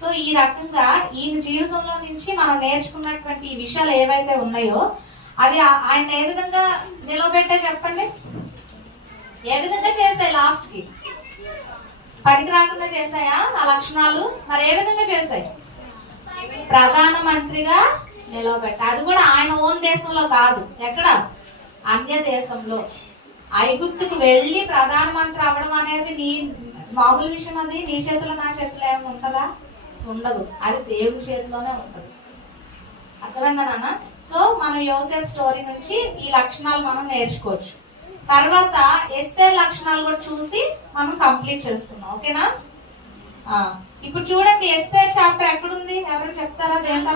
సో ఈ రకంగా ఈయన జీవితంలో నుంచి మనం నేర్చుకున్నటువంటి ఈ విషయాలు ఏవైతే ఉన్నాయో అవి ఆయన ఏ విధంగా నిలవబెట్టే చెప్పండి. ఏ విధంగా చేశాయి? లాస్ట్ కి పనికి రాకుండా చేశాయా ఆ లక్షణాలు? మరి ఏ విధంగా చేశాయి? ప్రధాన మంత్రిగా నిలవబెట్ట. అది కూడా ఆయన ఓన్ దేశంలో కాదు, ఎక్కడ? అన్య దేశంలో. ఐగుప్తుకు వెళ్ళి ప్రధానమంత్రి అవ్వడం అనేది నీ మామూలు విషయం. అది నీ చేతిలో నా చేతిలో ఏమి ఉంటుందా? ఉండదు. అది దేవుడి చేతిలోనే ఉంటది. అర్థమైందా నాన్న? సో మనం యోసేపు స్టోరీ నుంచి ఈ లక్షణాలు మనం నేర్చుకోవచ్చు. తర్వాత ఎస్తేర్ లక్షణాలు కూడా చూసి మనం కంప్లీట్ చేసుకున్నాం. ఓకేనా? ఇప్పుడు చూడండి, ఎస్తేర్ చాప్టర్ ఎక్కడుంది? ఎవరు చెప్తారా? దేని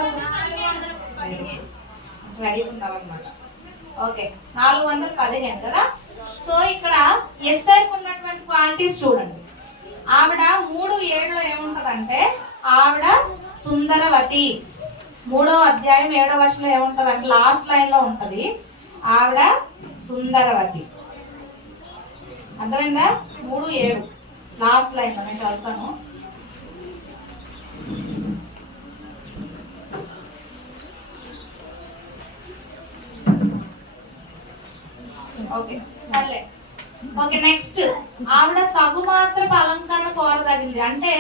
రెడీ ఉన్నారనమాట. ఓకే, 415 కదా. సో ఇక్కడ ఎస్తేర్ ఉన్నటువంటి క్వాలిటీస్ చూడండి. ఆవిడ 3:7 ఏముంటదంటే ఆవిడ సుందరవతి. 3వ అధ్యాయం 7వ వచనంలో ఏముంటదంటే లాస్ట్ లైన్ లో ఉంటది, ఆవిడ సుందరవతి. అర్థమైందా? 3:7 లాస్ట్ లైన్ లో నేను చదువుతాను. ఓకే సర్లే. ఓకే, నెక్స్ట్ ఆవిడ తగు మాత్రపు అలంకరణ కోరదగింది. అంటే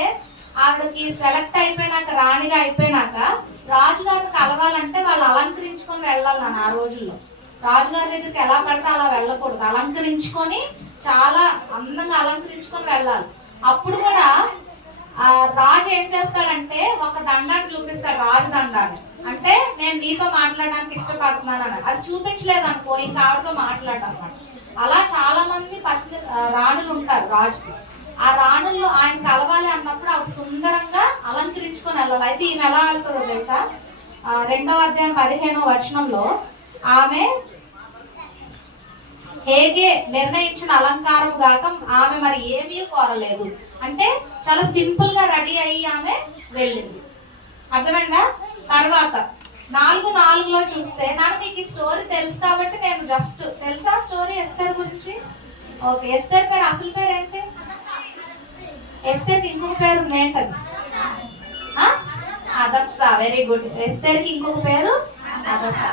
ఆవిడకి సెలెక్ట్ అయిపోయినాక, రాణిగా అయిపోయినాక రాజుగారిని కలవాలంటే వాళ్ళు అలంకరించుకొని వెళ్ళాలి. నాన్న ఆ రోజుల్లో రాజుగారి దగ్గరికి ఎలా పడితే అలా వెళ్ళకూడదు, అలంకరించుకొని చాలా అందంగా అలంకరించుకొని వెళ్ళాలి. అప్పుడు కూడా రాజు ఏం చేస్తాడంటే ఒక దండాన్ని చూపిస్తాడు, రాజు దండాన్ని. అంటే నేను నీతో మాట్లాడడానికి ఇష్టపడుతున్నాను, అది చూపించలేదు అనుకో ఇంకా ఆవిడతో మాట్లాడటం. అలా చాలా మంది రాణులు ఉంటారు రాజుకి. ఆ రాణుల్లో ఆయన కలవాలి అన్నప్పుడు ఆవిడ సుందరంగా అలంకరించుకొని వెళ్ళాలి. అయితే ఈమె ఎలా వెళ్తుందో తెలుసా? 2వ అధ్యాయం 15వ వచనంలో ఆమె హేగే నిర్ణయించిన అలంకారం గాక ఆమె మరి ఏమీ కోరలేదు. అంటే చాలా సింపుల్ గా రెడీ అయ్యి ఆమె వెళ్ళింది. అర్థమైందా? తర్వాత 4:4లో చూస్తే, నాకు మీకు ఈ స్టోరీ తెలుసు కాబట్టి నేను జస్ట్ తెలుసా స్టోరీ ఎస్తేర్ గురించి? ఓకే, ఎస్తేర్ పేరు అసలు పేరు ఏంటి? ఎస్తేర్కి ఇంకొక పేరు ఉంది, ఏంటది? అదస్సా. Very good. ఎస్తేర్కి ఇంకొక పేరు అదస్సా.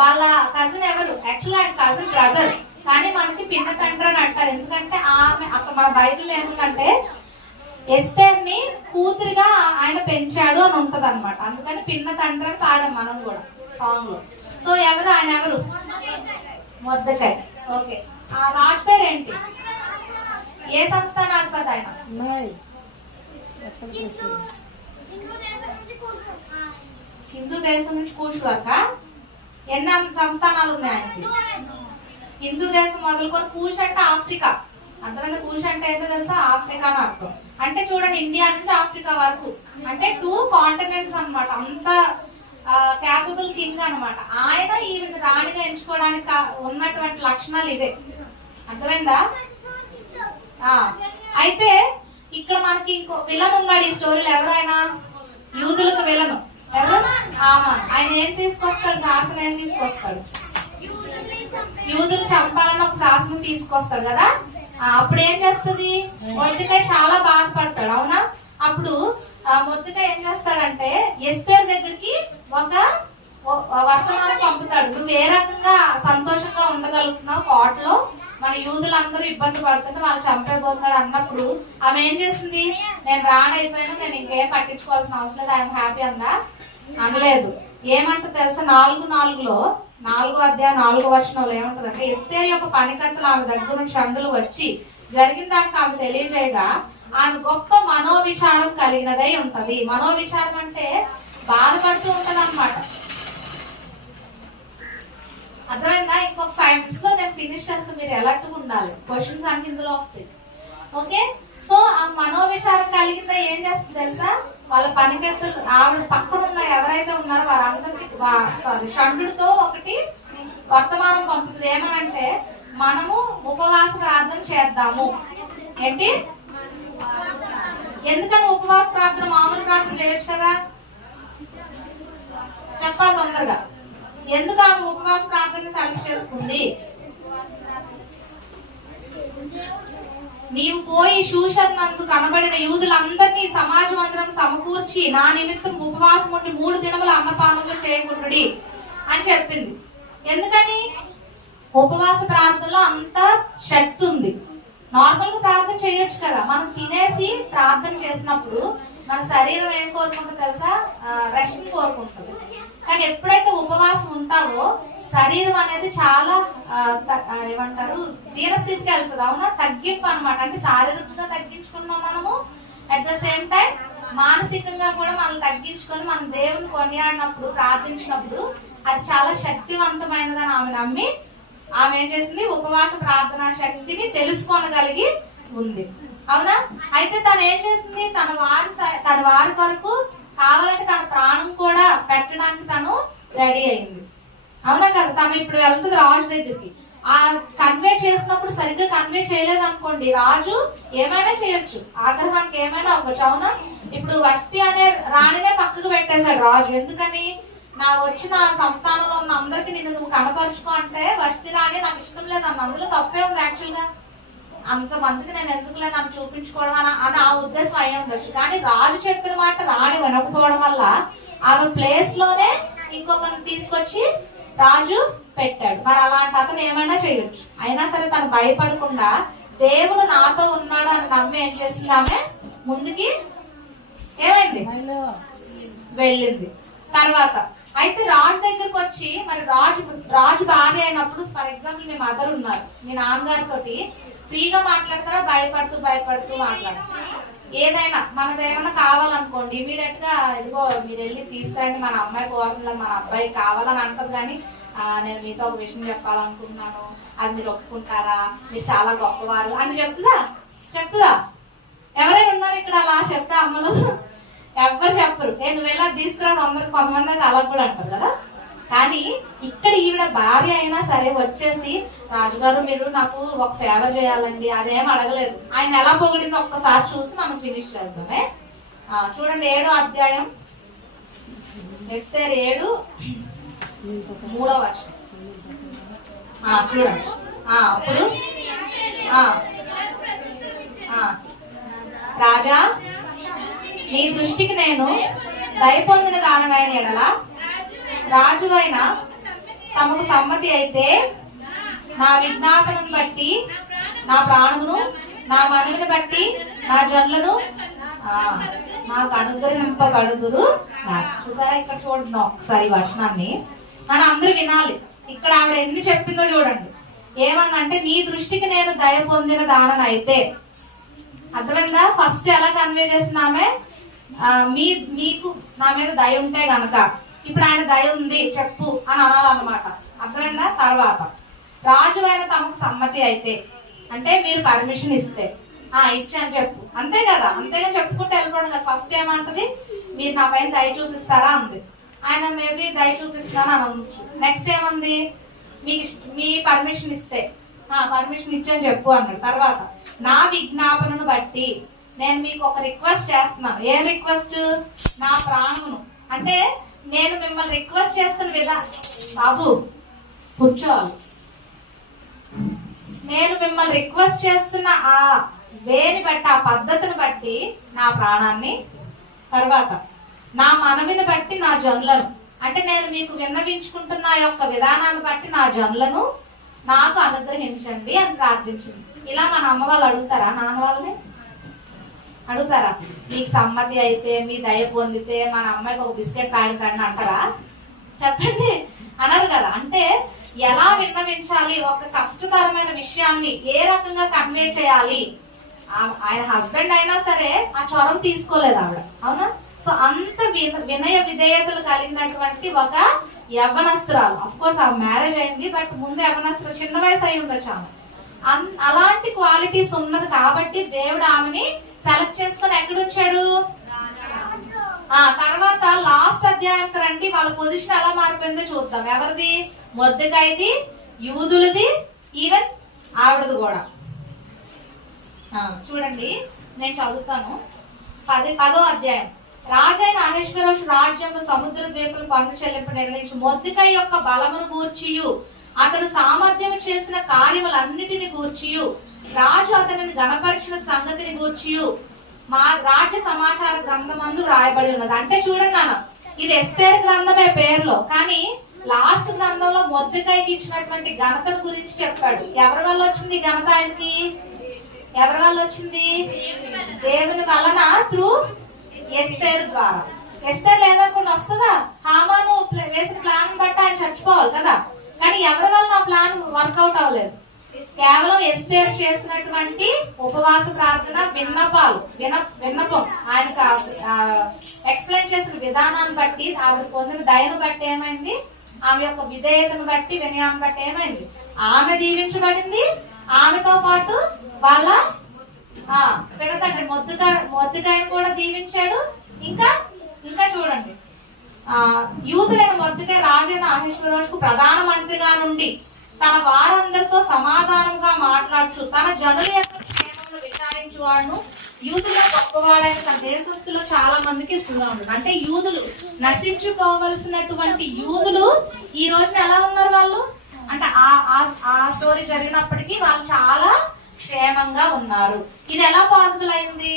వాళ్ళ కజిన్ ఎవరు? యాక్చువల్గా ఆయన కజిన్ బ్రదర్, కానీ మనకి పిన్న తండ్రి అని అంటారు. ఎందుకంటే ఆమె అక్కడ మన బైబిల్ ఏముందంటే ఎస్తేర్ ని కూతురిగా ఆయన పెంచాడు అని ఉంటది అనమాట. అందుకని పిన్న తండ్రి అని పాడాం మనం కూడా. సాంగ్ లో. సో ఎవరు ఆయన? ఎవరు? మొద్దకాయ. ఓకే. ఆ రాజు పేరు ఏంటి? ఏ సంస్థానాధిపతి ఆయన? హిందూ దేశం నుంచి కూర్చు వరక ఎన్ని సంస్థానాలు ఉన్నాయి ఆయనకి? హిందూ దేశం మొదలుకొని కూర్చు అంటే ఆఫ్రికా. అంతమంది కూర్చు అంటే ఏంటో తెలుసా? ఆఫ్రికా అని అర్థం. అంటే చూడండి, ఇండియా నుంచి ఆఫ్రికా వరకు అంటే 2 కాంటినెంట్స్ అన్నమాట. అంత క్యాపబుల్ కింగ్ అన్నమాట. ఆయన ఈవిడ రాణిగా ఎంచుకోవడానికి ఉన్నటువంటి లక్షణాలు ఇవే. అర్థమైందా? అయితే ఇక్కడ మనకి ఇంకో విలన్ ఉన్నాడు ఈ స్టోరీలో. ఎవరైనా యూదులకు విలను ఎవరు? హామాన్. ఆయన ఏం తీసుకొస్తాడు? శాసనం ఏం తీసుకొస్తాడు? యూదులు చంపాలని ఒక శాసనం తీసుకొస్తాడు కదా. అప్పుడు ఏం చేస్తుంది? మొర్దెకై చాలా బాధపడతాడు. అవునా? అప్పుడు మొర్దెకై ఏం చేస్తాడంటే ఎస్తేర్ దగ్గరికి ఒక వర్తమానం పంపుతాడు. నువ్వు ఏ రకంగా సంతోషంగా ఉండగలుగుతున్నావు కోటలో, మన యూదులందరూ ఇబ్బంది పడుతుంటే వాళ్ళు చంపైపోతున్నాడు అన్నప్పుడు ఆమె ఏం చేసింది? నేను రాణైపోయాను, నేను ఇంకేం పట్టించుకోవాల్సిన అవసరం లేదు, ఐఎమ్ హ్యాపీ అందా? అనలేదు. ఏమంటే తెలుసా? 4:4లో 4వ అధ్యాయం 4వ వచనంలో ఏమంటదంటే, ఎస్తేర్ యొక్క పనికర్తలు ఆమె దగ్గర నుంచి షండులు వచ్చి జరిగిన దానికి ఆమె తెలియజేయగా ఆమె గొప్ప మనోవిచారం కలిగినదై ఉంటది. మనోవిచారం అంటే బాధపడుతూ ఉంటది అన్నమాట. అర్థమైందా? ఇంకొక 5 minutes లో నేను ఫినిష్ చేస్తాను. మీరు అలర్ట్ గా ఉండాలి. క్వశ్చన్స్ అన్ని ఇందులో వస్తాయి. ఓకే. సో ఆ మనోవిచారం కలిగిందా ఏం చేస్తుంది తెలుసా? వాళ్ళ పనికర్తలు ఆవిడ పక్కన ఉన్న ఎవరైతే ఉన్నారో వారందరికి షండుతో ఒకటి వర్తమానం పంపుతుంది. ఏమనంటే, మనము ఉపవాస ప్రార్థన చేద్దాము. ఏంటి? ఎందుకని ఉపవాస ప్రార్థన? మామూలు ప్రార్థన చేయొచ్చు కదా. చెప్పాలి తొందరగా. ఎందుకు ఆమె ఉపవాస ప్రార్థన సెలెక్ట్ చేసుకుంది? నీవు పోయి షూషన్ నందు కనబడిన యూదులందరినీ సమాజ మందిరం సమకూర్చి నా నిమిత్తం ఉపవాసం ఉండి 3 దినముల అన్నపానములు చేయకుండుడి అని చెప్పింది. ఎందుకని? ఉపవాస ప్రార్థనలో అంత శక్తి ఉంది. నార్మల్ గా ప్రార్థన చేయొచ్చు కదా. మనం తినేసి ప్రార్థన చేసినప్పుడు మన శరీరం ఏం కోరుకుంటుంది తెలుసా? రెస్ట్ కోరుకుంటుంది. కానీ ఎప్పుడైతే ఉపవాసం ఉంటావో శరీరం అనేది చాలా ఏమంటారు, దీనస్థితికి వెళ్తుంది. అవునా? తగ్గింపు అనమాట. అంటే శారీరకంగా తగ్గించుకున్నాం మనము, అట్ ద సేమ్ టైం మానసికంగా కూడా మనం తగ్గించుకొని మనం దేవుని కొనియాడినప్పుడు, ప్రార్థించినప్పుడు అది చాలా శక్తివంతమైనదని ఆమె నమ్మి ఆమె ఏం చేసింది? ఉపవాస ప్రార్థనా శక్తిని తెలుసుకోనగలిగి ఉంది. అవునా? అయితే తను ఏం చేసింది? తన వారి వరకు కావాలంటే తన ప్రాణం కూడా పెట్టడానికి తను రెడీ అయింది. అవునా కదా? తను ఇప్పుడు వెళ్తుంది రాజు దగ్గరికి. ఆ కన్వే చేసినప్పుడు సరిగ్గా కన్వే చేయలేదు అనుకోండి, రాజు ఏమైనా చేయొచ్చు, ఆగ్రహానికి ఏమైనా అవ్వచ్చు. అవునా? ఇప్పుడు వస్తి అనే రాణినే పక్కకు పెట్టేశాడు రాజు. ఎందుకని? నా వచ్చిన సంస్థానంలో ఉన్న అందరికి నిన్ను నువ్వు కనపరుచుకో అంటే వస్తి రాణి నాకు ఇష్టం లేదు అన్న. అందులో తప్పే ఉంది యాక్చువల్ గా. అంతమందికి నేను ఎందుకులే నన్ను చూపించుకోవడం అని ఆ ఉద్దేశం అయి ఉండొచ్చు. కానీ రాజు చెప్పిన మాట రాణి వినకపోవడం వల్ల ఆమె ప్లేస్ లోనే ఇంకొకరిని తీసుకొచ్చి రాజు పెట్టాడు. మరి అలాంటి అతను ఏమైనా చేయొచ్చు. అయినా సరే తను భయపడకుండా దేవుడు నాతో ఉన్నాడు అని నమ్మి ఏం చేసింది? ఆమె ముందుకి ఏమైంది? వెళ్ళింది. తర్వాత అయితే రాజు దగ్గరకు వచ్చి, మరి రాజు భార్య అయినప్పుడు, ఫర్ ఎగ్జాంపుల్ మీ మదర్ ఉన్నారు, మీ నాన్నగారితో ఫ్రీగా మాట్లాడతారా? భయపడుతూ మాట్లాడతారు. ఏదైనా మనదేమన్నా కావాలనుకోండి, ఇమీడియట్ గా ఇదిగో మీరు వెళ్ళి తీసుకురండి, మన అమ్మాయి కోరుతుంది, మన అబ్బాయి కావాలని అంటది. కానీ నేను మీతో ఒక విషయం చెప్పాలనుకుంటున్నాను, అది మీరు ఒప్పుకుంటారా? మీరు చాలా గొప్పవారు అని చెప్తుందా? ఎవరైనా ఉన్నారు ఇక్కడ అలా చెప్తా? అమ్మలు ఎవ్వరు చెప్పరు. నేను వెళ్ళా తీసుకురా అందరికి. కొంతమంది అయితే అలా కూడా అంటారు కదా. కానీ ఇక్కడ ఈవిడ భార్య అయినా సరే వచ్చేసి, రాజుగారు మీరు నాకు ఒక ఫేవర్ చేయాలండి, అదేం అడగలేదు. ఆయన ఎలా పొగిడిందో ఒక్కసారి చూసి మనం ఫినిష్ చేద్దామే. చూడండి 7వ అధ్యాయం ఎస్తేర్ 7:3 వచనం. చూడండి. అప్పుడు రాజా, నీ దృష్టికి నేను దయ పొందిన దానమైన ఎడల రాజువైన తమకు సమ్మతి అయితే నా విజ్ఞాపనను బట్టి, నా ప్రాణమును, నా మనవిని బట్టి నా జనులను మాకు అనుగ్రహింపబడుదురు. చూసారా? ఇక్కడ చూడండి ఒకసారి వర్షనాన్ని. మనం అందరూ వినాలి. ఇక్కడ ఆవిడ ఎన్ని చెప్పిందో చూడండి. ఏమందంటే నీ దృష్టికి నేను దయ పొందిన దానని అయితే, అర్థమైందా? ఫస్ట్ ఎలా కన్వే చేస్తున్నామే, మీకు నా మీద దయ ఉంటే గనక, ఇప్పుడు ఆయన దయ ఉంది చెప్పు అని అనాలన్నమాట. అర్థమైందా? తర్వాత రాజు అయిన తమకు సమ్మతి అయితే, అంటే మీరు పర్మిషన్ ఇస్తే ఇచ్చాను చెప్పు, అంతే కదా. అంతేగా చెప్పుకుంటే వెళ్ళిపోవడం కదా. ఫస్ట్ ఏమంటది, మీరు నా పైన దయ చూపిస్తారా అంది. ఆయన మేబీ దయ చూపిస్తాను అని అనొచ్చు. నెక్స్ట్ ఏమంది, మీ పర్మిషన్ ఇస్తే పర్మిషన్ ఇచ్చాను చెప్పు అన్నాడు. తర్వాత నా విజ్ఞాపనను బట్టి నేను మీకు ఒక రిక్వెస్ట్ చేస్తున్నాను. ఏం రిక్వెస్ట్? నా ప్రాణమును, అంటే నేను మిమ్మల్ని రిక్వెస్ట్ చేస్తున్న బాబు కూర్చోవాలి. నేను మిమ్మల్ని రిక్వెస్ట్ చేస్తున్న ఆ వేని బట్టి, ఆ పద్ధతిని బట్టి నా ప్రాణాన్ని, తర్వాత నా మనవిని బట్టి నా జనులను, అంటే నేను మీకు విన్నవించుకుంటున్న యొక్క విధానాన్ని బట్టి నా జనులను నాకు అనుగ్రహించండి అని ప్రార్థించింది. ఇలా మన అమ్మ వాళ్ళు అడుగుతారా? నాన్న వాళ్ళని అడుగుతారా? మీకు సమ్మతి అయితే, మీ దయ పొందితే మన అమ్మాయికి ఒక బిస్కెట్ తాగుతాడని అంటారా? చెప్పండి, అనరు కదా. అంటే ఎలా విన్నవించాలి, ఒక కష్టతరమైన విషయాన్ని ఏ రకంగా కన్వే చేయాలి. ఆయన హస్బెండ్ అయినా సరే ఆ చొరవ తీసుకోలేదు ఆవిడ, అవునా? సో అంత వినయ విధేయతలు కలిగినటువంటి ఒక యవ్వనస్తురాలు. అఫ్ కోర్స్ ఆ మ్యారేజ్ అయింది, బట్ ముందు యవ్వనస్తులు, చిన్న వయసు అయి ఉండొచ్చు ఆమె. అలాంటి క్వాలిటీస్ ఉన్నది కాబట్టి దేవుడు ఆమెని సెలెక్ట్ చేసుకుని ఎక్కడొచ్చాడు. తర్వాత లాస్ట్ అధ్యాయంకి రండి, వాళ్ళ పొజిషన్ ఎలా మారిపోయిందో చూద్దాం. ఎవరిది? మొర్దెకాయిది, యూదులది, ఈవెన్ ఆవిడది కూడా. చూడండి, నేను చదువుతాను. 10వ అధ్యాయం. రాజైన అహష్వేరోషు రాజ్యంలో సముద్ర ద్వీపులు పన్ను చెల్లింపు నిర్ణయించి మొర్దెకాయి యొక్క బలమును గూర్చియు అతడు సామర్థ్యం చేసిన కార్యములన్నిటిని గూర్చియు రాజు అతనిని గణపరిచిన సంగతిని గూర్చియు మా రాజ్య సమాచార గ్రంథమందు రాయబడి ఉన్నది. అంటే చూడండి నాన్న, ఇది ఎస్తేరు గ్రంథమే పేరులో, కానీ లాస్ట్ గ్రంథంలో మొర్దెకాయికి ఇచ్చినటువంటి ఘనతను గురించి చెప్పాడు. ఎవరి వల్ల వచ్చింది ఘనత ఆయనకి? ఎవరి వల్ల వచ్చింది? దేవుని వలన, త్రూ ఎస్తేరు ద్వారా. ఎస్తేరు లేదనుకుంటే వస్తుందా? హామాను వేసిన ప్లాన్ బట్టి ఆయన చచ్చిపోవాలి కదా. కానీ ఎవరి వల్ల ఆ ప్లాన్ వర్కౌట్ అవ్వలేదు. కేవలం ఎస్తేరు చేసినటువంటి ఉపవాస ప్రార్థన, విన్నపం, ఆయనకు ఎక్స్ప్లెయిన్ చేసిన విధానాన్ని బట్టి, ఆవిడ పొందిన దయను బట్టి ఏమైంది, ఆమె యొక్క విధేయతను బట్టి, వినయాన్ని బట్టి ఏమైంది, ఆమె దీవించబడింది. ఆమెతో పాటు వాళ్ళ పిడతండ్రి మొర్దెకాయిని కూడా దీవించాడు. ఇంకా చూడండి, యూదుడైన మొర్దెకాయి రాజైన అహష్వేరోషుకు ప్రధాన మంత్రిగా నుండి తన వారందరితో సమాధానంగా మాట్లాడుచు తన జనుల యొక్క క్షేమమును విచారించువాడును, యూదులో గొప్పవాడైన తన దేశస్తులు చాలా మందికి ఇస్తున్నా ఉన్నాడు. అంటే యూదులు, నశించిపోవలసినటువంటి యూదులు ఈ రోజున ఎలా ఉన్నారు వాళ్ళు అంటే, ఆ స్టోరీ జరిగినప్పటికీ వాళ్ళు చాలా క్షేమంగా ఉన్నారు. ఇది ఎలా పాసిబుల్ అయింది?